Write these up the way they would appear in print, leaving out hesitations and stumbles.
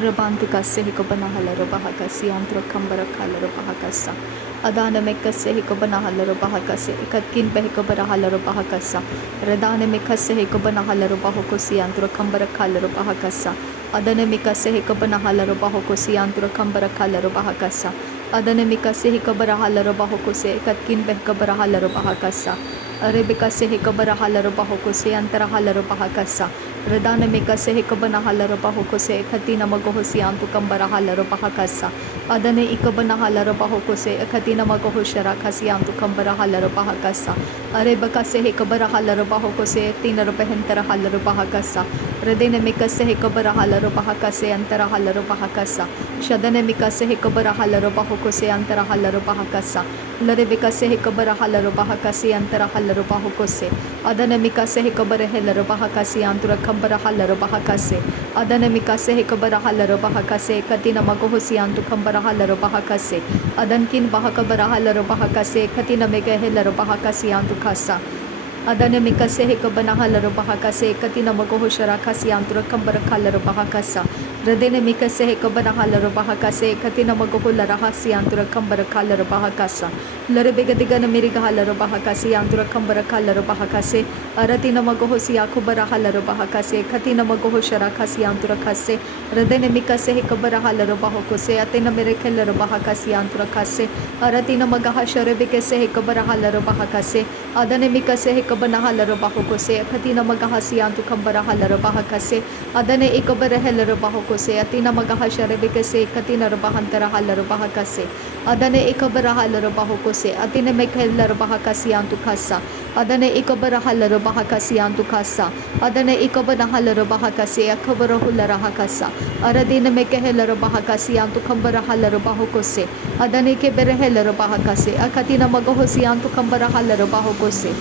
Rabantikase hikobanahalaro bahakasi antro kambara kalaro bahakasa adana mekase hikobanahalaro bahakase ikatkin behikobarahalaro bahakasa radana mekase hikobanahalaro bahokosi antro kambara kalaro bahakasa adana mekase hikobanahalaro bahokosi antro kambara kalaro bahakasa adana mekase hikobarahalaro bahokose ikatkin behikobarahalaro bahakasa Arabikase hikobarahalaro bahokose antarahalaro bahakasa Radana mikase hikabanahalaro bahokose katina magohosi antu kambarahalaro bahakasa adane ikabanahalaro bahokose katina magohoshara kasi antu kambarahalaro bahakasa arebakase hikabarahalaro bahokose tinaro behentarahalaro bahakasa radene mikase hikabarahalaro bahakase antarahalaro bahakasa shadane mikase hikabarahalaro bahokose antarahalaro bahakasa larebikase hikabarahalaro bahakase antarahalaro bahokose adane mikase hikabarahalaro bahakase antura kambarahalaro bahakase adane mikase hikabarahalaro bahakase katina magohosi antu kambarahalaro bahakase adankin bahakabarahalaro bahakase katina megahelaro bahakase antu kasa adane mikase hikabanahalaro bahakase katina magohoshara kasi antu kambarahalaro bahakasa radene mikase hikabanahalaro bahakase katina magoholara hasi antu kambarahalaro bahakasa larebegadigana mirigahalaro bahakase antu kambarahalaro bahakase aratina magohosi akubarahalaro bahakase katina magohoshara kasi antu kase radene mikase hikabarahalaro bahokose atina merekelaro bahakase antu kase aratina magahashare bikase hikabarahalaro bahakase adane mikase hikabanahalaro bahokose katina magahasi antu kambarahalaro bahakase adane ikabarahalaro bahokose atina magahashare bikase katina bahantarahalaro bahakase adane ikabarahalaro bahokose atina mekelaro bahakase antu kasa adane ikabarahalaro bahakase antu kasa adane ikabanahalaro bahakase akabarahulara hakasa aradina mekelaro bahakase antu kambarahalaro bahokose adane keberehelaro bahakase akatina magahosi antu kambarahalaro bahokose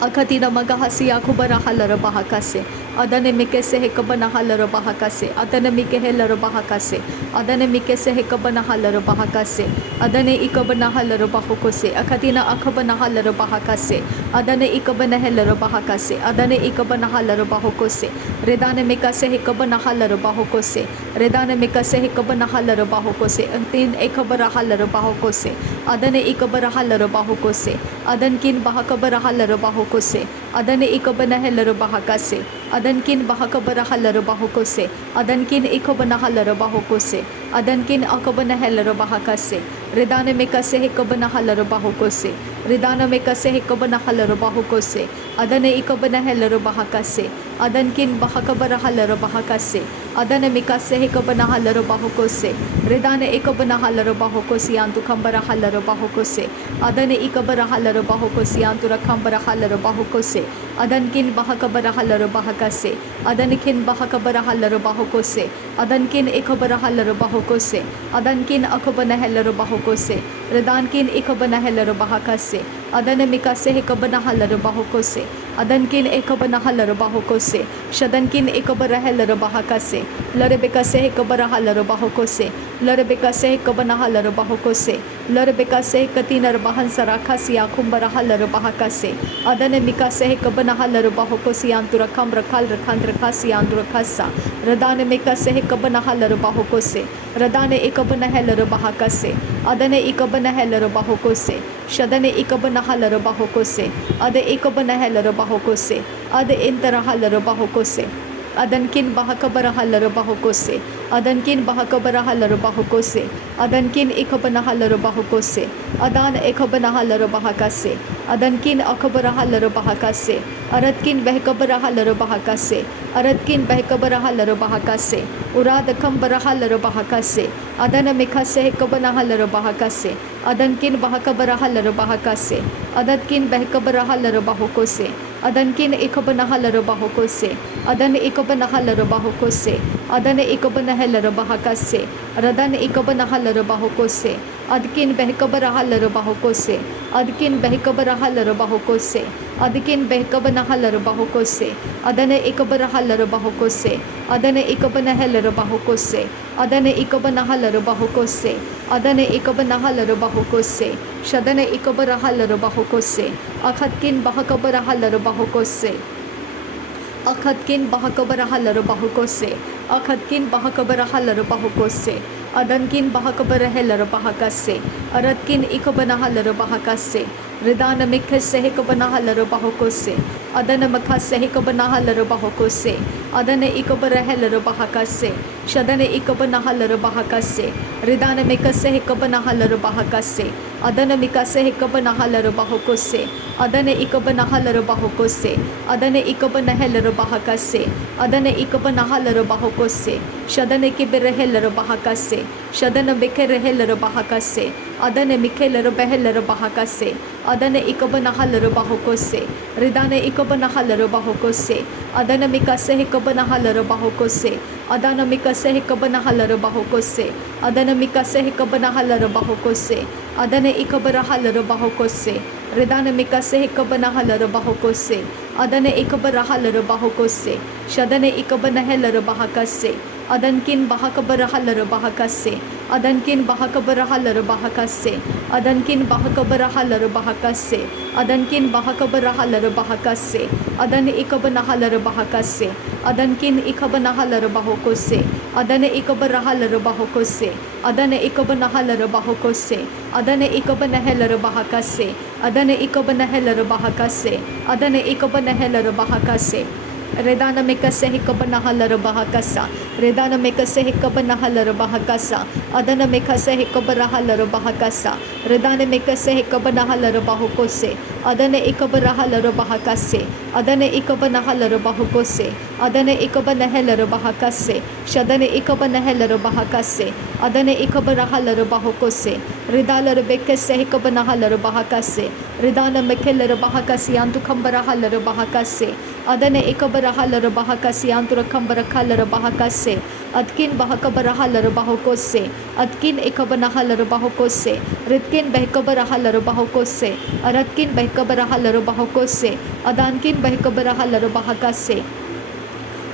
akatina magahasi akubarahalaro bahakase adane mikese hekabanahalaro bahakase adane mikehelaro bahakase adane mikese hekabanahalaro bahakase adane ikabanahalaro bahokose akatina akabanahalaro bahakase adane ikabanahelaro bahakase adane ikabanahalaro bahokose redane mikase hekabanahalaro bahokose redane mikase hekabanahalaro bahokose antin ekabarahalaro bahokose adane ikabarahalaro bahokose adankin bahakabarahalaro bahokose adane ikabanahelaro bahakase adankin bahakabarahalaro bahokose adankin ikabanahalaro bahokose adankin akabanahelaro bahakase redane mikase hekabanahalaro bahokose redana mikase hekabanahalaro bahokose adane ikabanahelaro bahakase adankin bahakabarahalaro bahakase adane mikase hekabanahalaro bahokose redane ikabanahalaro bahokose antu kambarahalaro bahokose adane ikabarahalaro bahokose antu rakambarahalaro bahokose adankin bahakabarahalaro bahakase adankin bahakabarahalaro bahokose adankin ikabarahalaro bahokose adankin akabanahelaro bahokose redankin ikabanahelaro bahakase adane mikase hekabanahalaro bahokose adankin ekabanahalaro bahokose shadankin ekabarahalaro bahakase larebekase hekabarahalaro bahokose larebekase hekabanahalaro bahokose larebekase katinar bahansara khasiya kumbarahalaro bahakase adane mikase hekabanahalaro bahokose antura kamra kal rakhandra khasi antura khassa radane mikase hekabanahalaro bahokose radane ekabanahalaro bahakase adane ekabanahalaro bahokose shadane ekabanahalaro bahokose ade ekabanahalaro bahokose ade intarahalaro bahokose adankin bahakabarahalaro bahokose adankin bahakabarahalaro bahokose adankin ekabanahalaro bahokose adan ekabanahalaro bahakase adankin akabarahalaro bahakase aradkin behkabarahalaro bahakase aradkin behkabarahalaro bahakase uradakam barahalaro bahakase adana mikase ekabanahalaro bahakase adankin bahakabarahalaro bahakase adatkin behkabarahalaro bahokose adankin ekabanahalaro bahokose adan ekabanahalaro bahokose adane ekabanahalaro bahakase radan ekabanahalaro bahokose adkin behkabarahalaro bahokose adkin behkabarahalaro bahokose adkin behkabanahalaro bahokose adane ekabarahalaro bahokose adane ekabanahalaro bahokose adane ekabanahalaro bahokose adane ekabanahalaro bahokose shadane ekabarahalaro bahokose akhatkin bahakabarahalaro bahokose Akatkin bahakabarahalar bahukose, Akatkin bahakabarahalar bahukose, Adankin bahakabarahalar bahakase, Aratkin ikabanahalar bahakase, Ridana mikase hikabanahalar bahukose, Adana makase hikabanahalar bahukose, Adana ikabarahalar bahakase, Shadane ikabanahalar bahakase, Ridana mikase hikabanahalar bahakase, Adana mikase hikabanahalar bahukose, Adana ikabanahalar bahukose, Adana ikabanahalar bahakase, Adana ikabanahalar bahukose, Shadana kiberehelar bahakase, Shadana bekerehelar bahakase, Adana mikelar behelar bahakase, Adana ikabanahalar bahukose, Ridana ikabanahalar bahukose, Adana mikase hikabanahalar bahukose, Adana mikase hikabanahalar bahukose, Adana mikase hikabanahalar bahukose, Adana ikabarahalar bahukose, Ridana mikase hikabanahalar bahukose, Adana ikabarahalar bahukose, Shadana ikabanahalar bahakase, Adankin bahakabarahalar bahakase, Adankin bahakabarahalar bahakase, Adankin bahakabarahalar bahakase, Adankin bahakabarahalar bahakase, Adan ikabanahalar bahakase, Adankin ikabanahalar bahukose, Adana ikabarahalar bahukose, Adana ikabanahalar bahukose, Adana ikabanahalar bahakase, Adana ikabanahalar bahakase, Adana ikabanahalar bahakase, Redana mikase hikabanahalar bahakasa, Redana mikase hikabanahalar bahakasa, Adana mikase hikabarahalar bahakasa, Redana mikase hikabanahalar bahukose, Adana ikabarahalar bahakase, Adana ikabanahalar bahukose, Adana ikabanahalar bahakase, Shadana ikabanahalar bahakase, Adana ikabarahalar bahukose, Ridalar bekase hikabanahalar bahakase, Ridana mekelar bahakasi antukambarahalar bahakase, Adana ikabarahalar bahakasi anturakambarahalar bahakase, Adkin bahakabarahalar bahukose, Adkin ikabanahalar bahukose, Ritkin behkabarahalar bahukose, Aratkin behkabarahalar bahukose, Adankin behkabarahalar bahakase,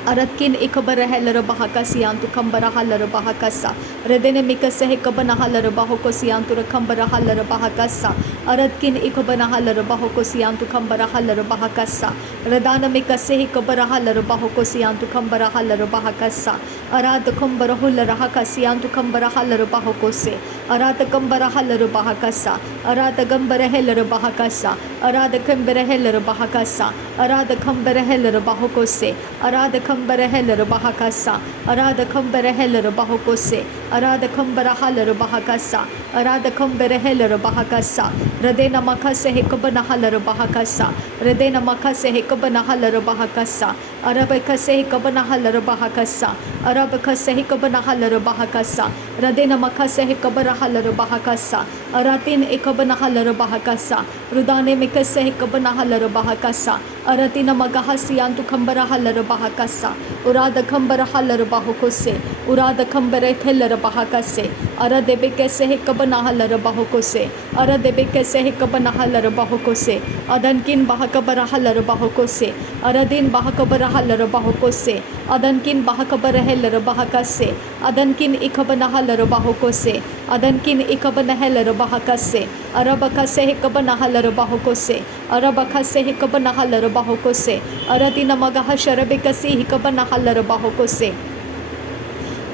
Aratkin ikabarahalar bahakasi antukambarahalar bahakasa, Redene mikase hikabanahalar bahukosi anturakambarahalar bahakasa, Aratkin ikabanahalar bahukosi antukambarahalar bahakasa, Redana mikase hikabarahalar bahukosi antukambarahalar bahakasa, Aradakambarahular hakasi antukambarahalar bahukose, Aradakambarahalar bahakasa, Aradagambarahalar bahakasa, Aradakambarahalar bahakasa, Aradakambarahalar bahukose, Aradakambarahalar bahakasa, Aradakambarahalar bahukose, Aradakambarahalar bahakasa, Aradakambarahalar bahakasa, Radena makase hikabanahalar bahakasa, Radena makase hikabanahalar bahakasa, Arabakase hikabanahalar bahakasa, Arabakase hikabanahalar bahakasa, Radena makase hikabanahalar bahakasa, Aratin ikabanahalar bahakasa, Rudane mikase hikabanahalar bahakasa, Aratina magahasi antukambarahalar bahakasa, Uradakambarahalar bahukose, Uradakambarahalar bahakase, Aradebekase hikabanahalar bahukose, Aradebekase hikabanahalar bahukose, Adankin bahakabarahalar bahukose, Aradin bahakabarahalar bahukose, Adankin bahakabarahalar bahakase, Adankin ikabanahalar bahukose, Adankin ikabanahalar bahakase, Arabakase hikabanahalar bahukose, Arabakase hikabanahalar bahukose, Aradina magahasharabekasi hikabanahalar bahukose,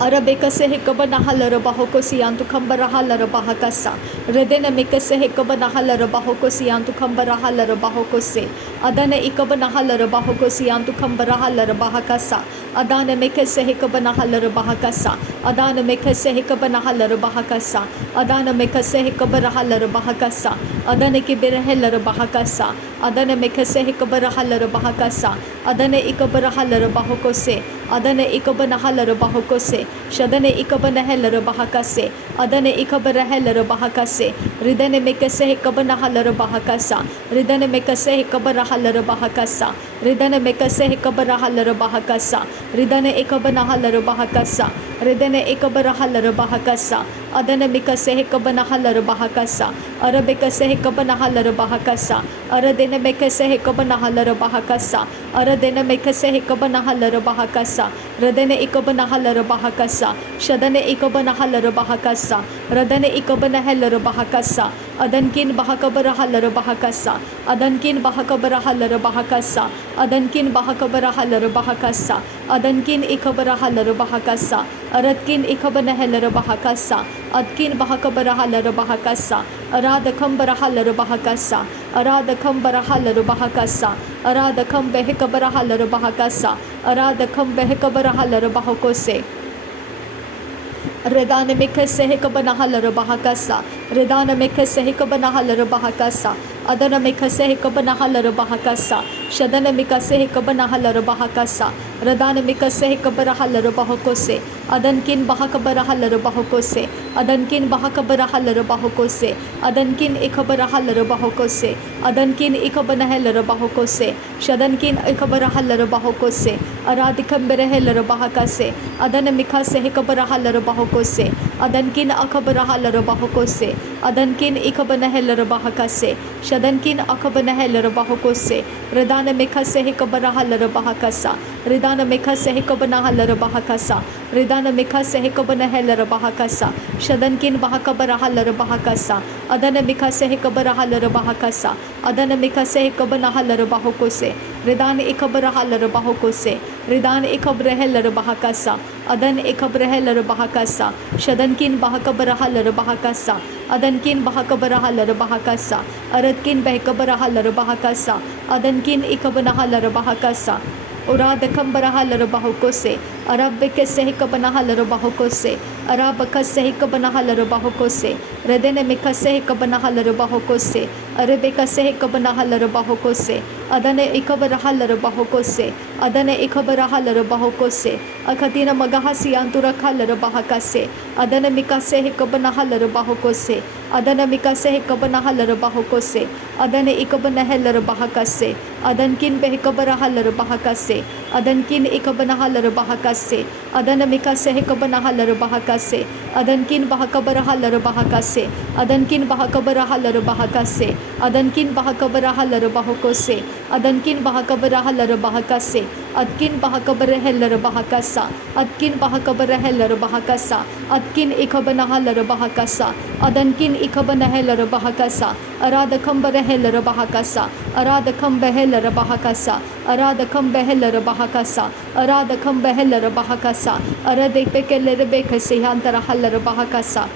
Arabekase hikabanahalar bahukosi antukambarahalar bahakasa, Redena mikase hikabanahalar bahukosi antukambarahalar bahukose, Adana ikabanahalar bahukosi antukambarahalar bahakasa, Adana mikase hikabanahalar bahakasa, Adana mikase hikabanahalar bahakasa, Adana mikase hikabarahalar bahakasa, Adana kibirahalar bahakasa, Adana mikase hikabarahalar bahakasa, Adana ikabarahalar bahukose, Adana ikabanahalar bahukose, Shadane ikabanahalar bahakase, Adana ikabarahalar bahakase, Ridane mikase hikabanahalar bahakasa, Ridane mikase hikabarahalar bahakasa, Ridane mikase hikabarahalar bahakasa, Ridane ikabanahalar bahakasa, Ridane ikabarahalar bahakasa, Adana mikase hikabanahalar bahakasa, Arabikase hikabanahalar bahakasa, Aradene mikase hikabanahalar bahakasa, Aradene mekase hekabana halarabahakasa. Radene ikabana halarabahakasa. Shadane ikabana halarabahakasa. Radane ikabana halarabahakasa. Adankin bahakabara halarabahakasa. Adankin bahakabara halarabahakasa. Adankin bahakabara halarabahakasa. Adankin ikabara halarabahakasa. Aradkin ikabana halarabahakasa. Adkin bahakabara halarabahakasa. Aradakam bara halarabahakasa. Aradakam bara halarabahakasa. Aradakam behekabara halarabahakasa. Aradakam behekabara halarabahakose. Redana mekase hekabana halarabahakasa. Redana mekase hekabana halarabahakasa. Adana mekase hekabana halarabahakasa. Shadana mekase hekabana halarabahakasa. Radana mekase hekabara halarabahakose. Adankin bahakabara halarabahakose. Adankin bahakabara halarabahakose. Adankin ikabara halarabahakose. Adankin ikabana halarabahakose. Shadankin ikabara halarabahakose. Aradikam bere halarabahakase. Adana mekase hekabara halarabahakose. Adankin akabara halarabahakose. Adankin ikabana halarabahakase. Shadankin akabana halarabahakose. Radana mekase hekabara halarabahakasa. Ridana mekase hekabana halarabahakasa. Ridana mekase hekabana halarabahakasa. Shadankin bahakabara halarabahakasa. Adana mekase hekabara halarabahakasa. Adana mekase hekabana halarabahakose. Ridana ikabara halarabahakose. Ridana ikabra halarabahakasa. Adan ikabra halarabahakasa. Shadankin bahakabara halarabahakasa. Adankin bahakabara halarabahakasa. Aradkin bahakabara halarabahakasa. Adankin ikabana halarabahakasa. Uradakam bara halarabahakose. Arabeke sehikabana halarabahakose. Arabaka sehikabana halarabahakose. Redene mekase hekabana halarabahakose. Arabeka sehikabana halarabahakose. Adane ikabara halarabahakose. Adane ikabara halarabahakose. Akatina magahasi antura halarabahakase. Adane mikase hekabana halarabahakose. Adana mikase hekabana halarabahakose. Adane ikabana halarabahakase. Adankin behekabara halarabahakase. Adankin ikabana halarabahakase. Adana mikase hekabana halarabahakase. Adankin bahakabara halarabahakase. Adankin bahakabara halarabahakase. Adankin bahakabara halarabahakose. Adankin bahakabara halarabahakase. Adkin bahakabara halarabahakasa. Adkin bahakabara halarabahakasa. Adkin ikabana halarabahakasa. Adankin ikabana halarabahakasa. Aradakam bara halarabahakasa. Aradakam behalarabahakasa. Aradakam behalarabahakasa. Aradakam behalarabahakasa. Aradekbekelerabekase hantara halarabahakasa.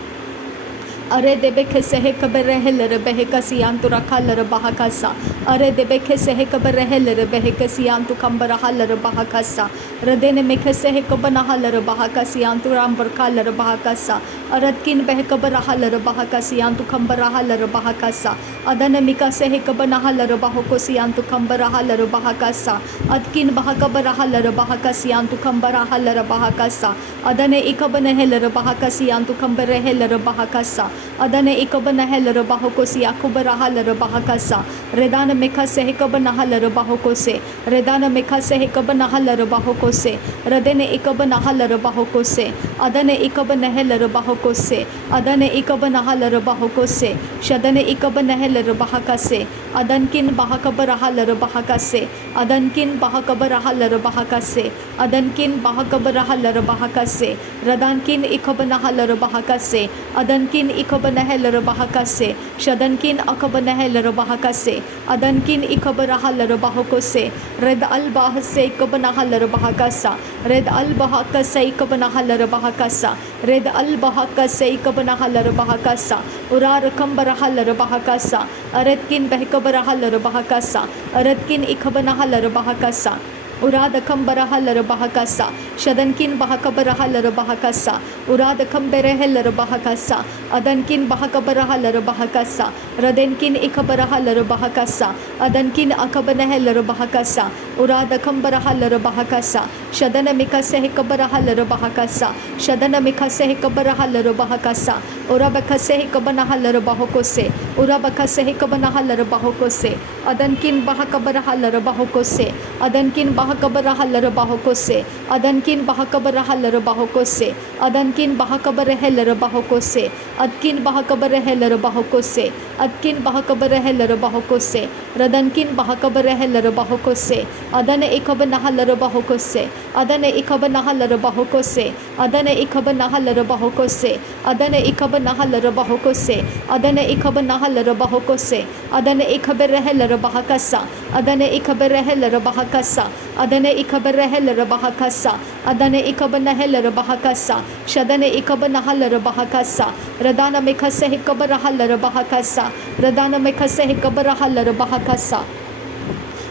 Are debeke sehekabere helere behekasi antura kalere bahakasa. Are debeke sehekabere helere behekasi antu kambara halere bahakasa. Radene meke sehekabana halere bahakasi antura ambar kalere bahakasa. Aradkin behekabara halere bahakasi antu kambara halere bahakasa. Adana mika sehekabana halere bahokosi antu kambara halere bahakasa. Adkin bahakabara halere bahakasi antu kambara halere bahakasa. Adane ikabane helere bahakasi antu kambere helere bahakasa. Adane ikabana helere bahokosi akubara halere bahakasa. Redana meka sehekabana halere bahokose. Redana meka sehekabana halere bahokose. Radene ikabana halere bahokose. Adane ikabana helere bahokose. Adane ikabana halere bahokose. Shadane ikabana helere bahakase. Adankin bahakabara halere bahakase. Adankin bahakabara halere bahakase. Adankin bahakabara halere bahakase. Radankin ikabana halere bahakase. Adankin ikabana helere bahakase. Shadankin akabana helere bahakase. Adankin ikabara halere bahakose. Red al bahase ikabana halere bahakasa. Red al bahakase ikabana halere bahakasa. Red al bahakase ikabana halere bahakasa. Urar kambara halere bahakasa. Aradkin behkabara halere bahakasa. Aradkin ikabana halere bahakasa. Uradakam barahallara bahakasa. Shadankin bahakabara hallara bahakasa. Uradakam berehallara bahakasa. Adankin bahakabara hallara bahakasa. Radenkin ikabara hallara bahakasa. Adankin akabana hallara bahakasa. Uradakam barahallara bahakasa. Shadana mikase hekabara hallara bahakasa. Shadana mikase hekabara hallara bahakasa. Urabakase hekabana hallara bahokose. Urabakase hekabana hallara bahokose. Adankin bahakabara hallara bahokose. Adankin bahakabara hallara bahokose. Adankin bahakabara hallara bahokose. Adankin bahakabara hallara bahokose. Adkin bahakabara hallara bahokose. Adkin bahakabara hallara bahokose. Radankin bahakabara hallara bahokose. adane ikabanahalarubahokosse, adane ikabanahalarubahokosse, adane ikabanahalarubahokosse, adane ikabanahalarubahokosse, adane ikabanahalarubahokosse, adane ikaberehelarubahakasa, adane ikaberehelarubahakasa, adane ikaberehelarubahakasa, adane ikabanahalarubahakas, shadane ikabanahalarubahakas, radana mikase hikabarahalarubahakas, radana mikase hikabarahalarubahakas,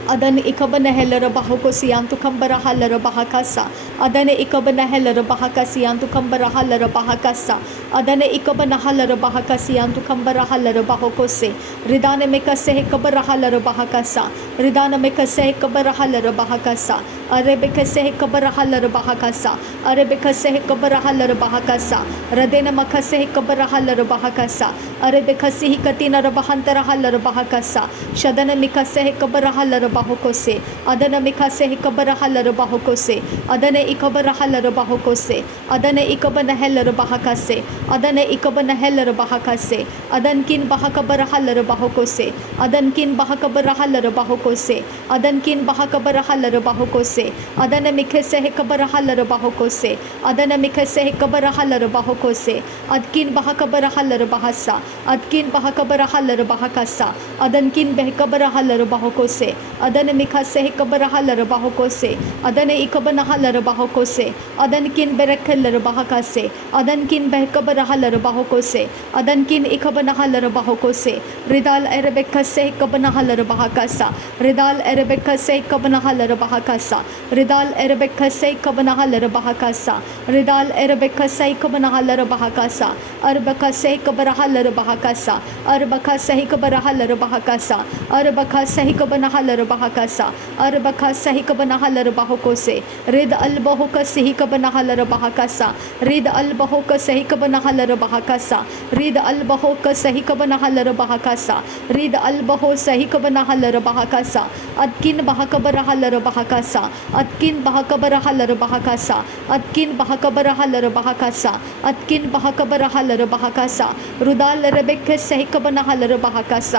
adane ikabanahalarubahokosi kambarahalarubahakasa, adane ikabanahalarubahakas kambarahalarubahakasa, adane ikabanahalarubahakas kambarahalarubahokose, ridane mikase hikabarahalarubahakas, ridana mikase hikabarahalarubahakas, arebekase hikabarahalarubahakas, arebekase hikabarahalarubahakas, radena makase hikabarahalarubahakas, arebekase hikatina rabahantarahalarubahakas, shadana mikase hikabarahalarubahokosse, adana mikase hikabarahalarubahokosse, adane ikabarahalarubahokosse, adane ikabanahalarubahakas, adane ikabanahalarubahakas, adankin bahakabarahalarubahokosse, adankin bahakabarahalarubahokosse, adankin bahakabarahalarubahokosse, adana mikase hikabarahalarubahokosse, adana mikase hikabarahalarubahokosse, adkin bahakabarahalarubahakas, adkin bahakabarahalarubahakas, adankin bahakabarahalarubahokosse, adana mikase hikabarahalarubahokosse, adane ikabanahalarubahokosse, adankin berekhallarubahakase, adankin bahakabarahalarubahokosse, adankin ikabanahalarubahokosse, ridal erebekase hikabanahalarubahakas, ridal erebekase hikabanahalarubahakas, ridal erebekase hikabanahalarubahakas, ridal erebekase hikabanahalarubahakas, arbakase hikabarahalarubahakas, arbakase hikabarahalarubahakas, arbakase hikabanahalarubahakas, arbakase hikabanahalarubahokosse, rid albahokase hikabanahalarubahakas, rid albahokase hikabanahalarubahakas, rid albahokase hikabanahalarubahakas, rid albahose hikabanahalarubahakas, adkin bahakabarahalarubahakas, adkin bahakabarahalarubahakas, adkin bahakabarahalarubahakas, adkin bahakabarahalarubahakas, rudal rebekase hikabanahalarubahakas,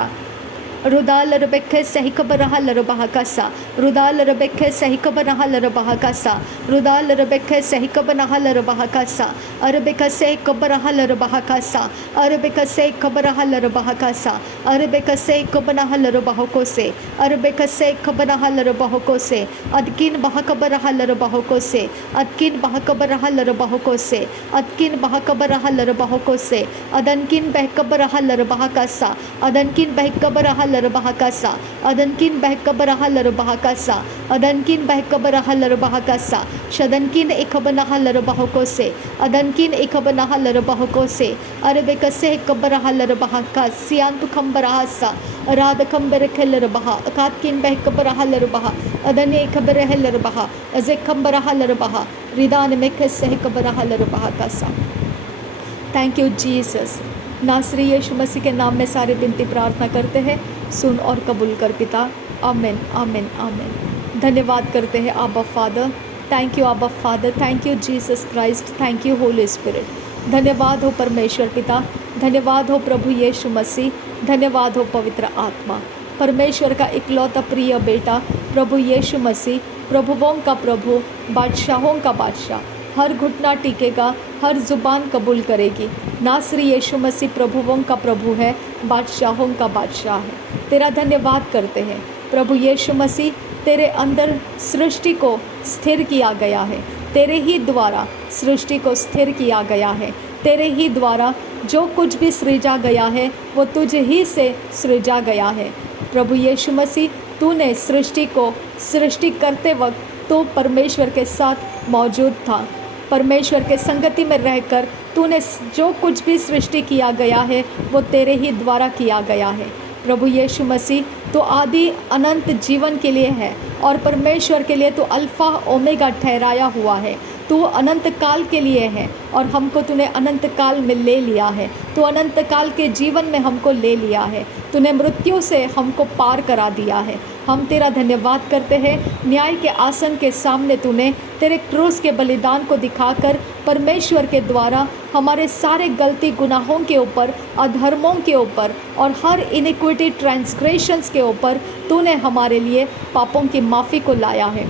rudal rebekase hikabarahalarubahakas, rudal rebekase hikabanahalarubahakas, rudal rebekase hikabanahalarubahakas, arbekase hikabarahalarubahakas, arbekase hikabarahalarubahakas, arbekase hikabanahalarubahokosse, arbekase hikabanahalarubahokosse, adkin bahakabarahalarubahokosse, adkin bahakabarahalarubahokosse, adkin bahakabarahalarubahokosse, adankin bahakabarahalarubahakas, adankin bahakabarahalarubahakas, adankin bahakabarahalarubahakas, adankin bahakabarahalarubahakas, shadankin ikabanahalarubahokosse, adankin ikabanahalarubahokosse, arbekase hikabarahalarubahakas, siyantu kambarahasa, radakam berekhalarabaha, akatkin bahakabarahalarubaha, adane ikabarahalarubaha, azekambarahalarabaha, ridane mekase hikabarahalarubahakas. Thank you Jesus. नासरी यीशु मसीह के नाम में सारे बिनती प्रार्थना करते हैं, सुन और कबूल कर पिता। आमीन आमीन आमीन। धन्यवाद करते हैं आबा फादर। थैंक यू आबा father, thank you Jesus Christ, thank you Holi spirit. धन्यवाद हो परमेश्वर पिता, धन्यवाद हो प्रभु यीशु मसीह, धन्यवाद हो पवित्र आत्मा। परमेश्वर का इकलौता प्रिय बेटा प्रभु यीशु मसीह, प्रभुओं का प्रभु, बादशाहों का बादशाह, हर घुटना टिकेगा, हर ज़ुबान कबूल करेगी। नासरी यीशु मसीह प्रभुओं का प्रभु है, बादशाहों का बादशाह है। तेरा धन्यवाद करते हैं प्रभु यीशु मसीह, तेरे अंदर सृष्टि को स्थिर किया गया है, तेरे ही द्वारा सृष्टि को स्थिर किया गया है, तेरे ही द्वारा जो कुछ भी सृजा गया है वो तुझ ही से सृजा गया है। प्रभु यीशु मसीह, तूने सृष्टि को सृष्टि करते वक्त तो परमेश्वर के साथ मौजूद था, परमेश्वर के संगति में रहकर तूने जो कुछ भी सृष्टि किया गया है वो तेरे ही द्वारा किया गया है। प्रभु यीशु मसीह, तो आदि अनंत जीवन के लिए है और परमेश्वर के लिए तो अल्फ़ा ओमेगा ठहराया हुआ है। तू अनंत काल के लिए है और हमको तूने अनंत काल में ले लिया है। तो अनंत काल के जीवन में हमको ले लिया है, तूने मृत्यु से हमको पार करा दिया है। हम तेरा धन्यवाद करते हैं। न्याय के आसन के सामने तूने तेरे क्रूस के बलिदान को दिखाकर परमेश्वर के द्वारा हमारे सारे गलती गुनाहों के ऊपर, अधर्मों के ऊपर और हर इनिक्विटी ट्रांसग्रेशंस के ऊपर तूने हमारे लिए पापों की माफ़ी को लाया है।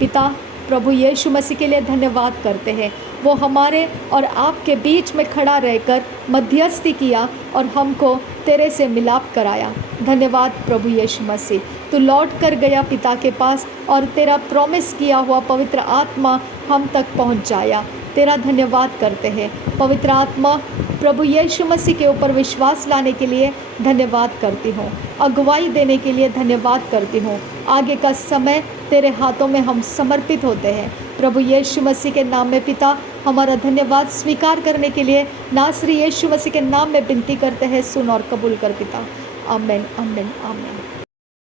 पिता, प्रभु यीशु मसीह के लिए धन्यवाद करते हैं। वो हमारे और आपके बीच में खड़ा रहकर मध्यस्थी किया और हमको तेरे से मिलाप कराया। धन्यवाद प्रभु यीशु मसीह। तू लौट कर गया पिता के पास और तेरा प्रॉमिस किया हुआ पवित्र आत्मा हम तक पहुंचाया। तेरा धन्यवाद करते हैं। पवित्र आत्मा, प्रभु यीशु मसीह के ऊपर विश्वास लाने के लिए धन्यवाद करती हूँ। अगुवाई देने के लिए धन्यवाद करती हूँ। आगे का समय तेरे हाथों में हम समर्पित होते हैं। प्रभु यीशु मसीह के नाम में पिता, हमारा धन्यवाद स्वीकार करने के लिए नासरी यीशु मसीह के नाम में विनती करते हैं। सुन और कबूल कर पिता। आमीन, आमीन, आमीन।